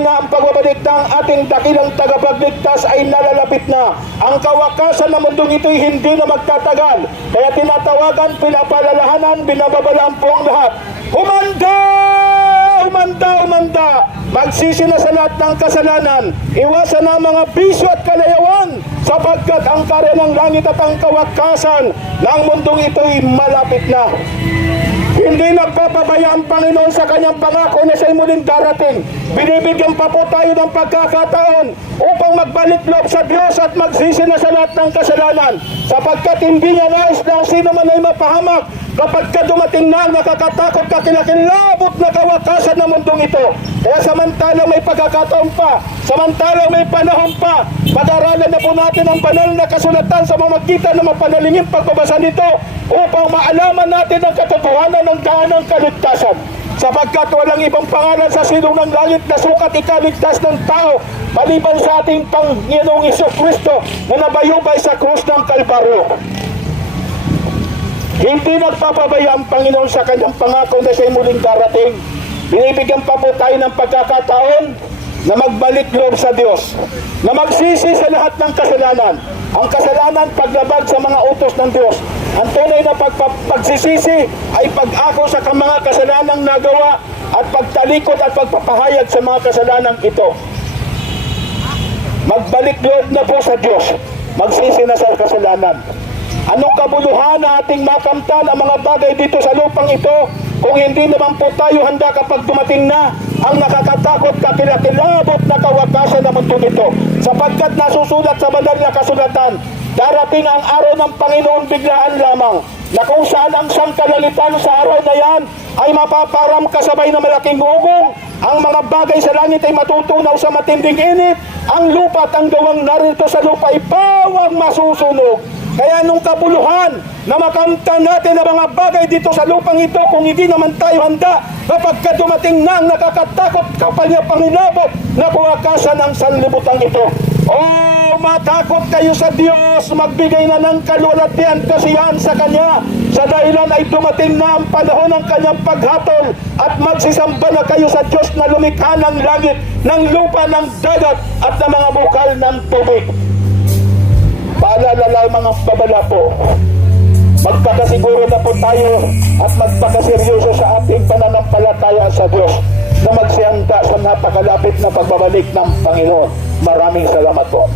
Tunay nga ang pagbabalik ng ating dakilang tagapagligtas ay nalalapit na. Ang kawakasan ng mundong ito'y hindi na magtatagal. Kaya tinatawagan, pinapalalahanan, binababalaan po ang lahat. Humanda! Humanda! Humanda! Magsisi na sa lahat ng kasalanan. Iwasan na ang mga bisyo at kalayawan, sapagkat ang karya ng langit at ang kawakasan ng mundong ito'y malapit na. Hindi nagpapabaya ang Panginoon sa kanyang pangako na siya'y muling darating. Binibigyan pa po tayo ng pagkakataon upang magbalik loob sa Diyos at magsisi na sa lahat ng kasalanan, sapagkat hindi niya nais na sino man ay mapahamak kapag ka dumating na ang nakakatakot kakilakilabot na kawakasan ng mundong ito. Kaya samantalang may pagkakataon pa, samantalang may panahon pa, pag-aralan na po natin ang banal na kasulatan sa mamagitan ng mapanalingin pagbabasa nito upang maalaman natin ang katotohanan ng daan ng kaligtasan. Sapagkat walang ibang pangalan sa silong ng langit na sukat ikaligtas ng tao maliban sa ating Panginoong Jesucristo na nabayubay sa krus ng Kalbaryo. Hindi nagpapabaya ang Panginoon sa kanyang pangako na siya'y muling darating. Binibigyan pa po tayo ng pagkakataon na magbalik loob sa Diyos, na magsisi sa lahat ng kasalanan. Ang kasalanan, paglabag sa mga utos ng Diyos. Ang tunay na pagsisisi ay pag-ako sa mga kasalanang nagawa at pagtalikod at pagpapahayag sa mga kasalanang ito. Magbalik loob na po sa Diyos, magsisi na sa kasalanan. Anong kabuluhan na ating makamtan ang mga bagay dito sa lupang ito kung hindi naman po tayo handa kapag dumating na ang nakakatakot kakilakilabot na kawakasan ng mundo ito? Sapagkat nasusulat sa banal na kasulatan, darating ang araw ng Panginoon biglaan lamang, na kung saan ang sangkalalitan sa araw na yan ay mapaparam kasabay na malaking ugong. Ang mga bagay sa langit ay matutunaw sa matinding init. Ang lupa at ang gawang narito sa lupa ay bawang masusunog. Kaya nung kabuluhan na makamtan natin ang mga bagay dito sa lupang ito, kung hindi naman tayo handa kapag dumating na ang nakakatakot kapangilabot na kawakasan ng sanlibutan ito. Oh, matakot kayo sa Diyos, magbigay na ng kalwalatian kasiyahan sa Kanya, sa dahilan ay dumating na ang panahon ng Kanyang paghatol, at magsisamba na kayo sa Diyos na lumikha ng langit, ng lupa, ng dagat at ng mga bukal ng tubig. Paalala lang mga babala po, magpakasiguro na po tayo at magpakaseryoso sa ating pananampalataya sa Diyos na magsihanda sa napakalapit na pagbabalik ng Panginoon. Maraming salamat po.